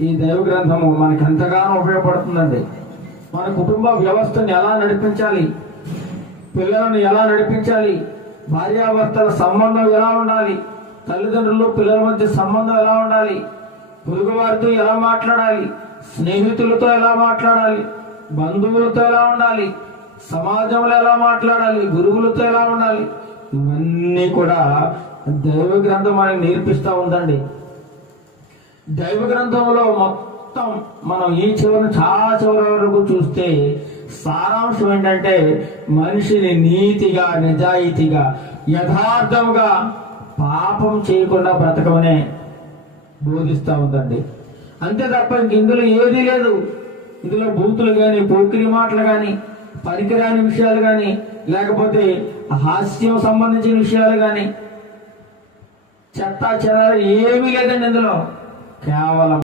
ఈ దైవ గ్రంథము మనకి ఎంతగానో ఉపయోగపడుతుందండి. మన కుటుంబ వ్యవస్థను ఎలా నడిపించాలి, పిల్లలను ఎలా నడిపించాలి, భార్యాభర్తల సంబంధం ఎలా ఉండాలి, తల్లిదండ్రులు పిల్లల మధ్య సంబంధం ఎలా ఉండాలి, పొరుగువారితో ఎలా మాట్లాడాలి, స్నేహితులతో ఎలా మాట్లాడాలి, బంధువులతో ఎలా ఉండాలి, సమాజంలో ఎలా మాట్లాడాలి, గురువులతో ఎలా ఉండాలి, ఇవన్నీ కూడా దైవ గ్రంథం మనకి నేర్పిస్తూ ఉందండి. దైవ గ్రంథంలో మొత్తం మనం ఈ చివరి చాలా చివరి వరకు చూస్తే సారాంశం ఏంటంటే మనిషిని నీతిగా, నిజాయితీగా, యథార్థంగా పాపం చేయకుండా బ్రతకమనే బోధిస్తూ ఉందండి. అంతే తప్ప ఇంక ఇందులో ఏదీ లేదు. ఇందులో బూతులు కానీ, పోకిరి మాటలు కానీ, పనికిరాని విషయాలు కానీ, లేకపోతే హాస్యం సంబంధించిన విషయాలు కానీ, చెత్త చెదారం ఏమీ లేదండి ఇందులో. కేవలం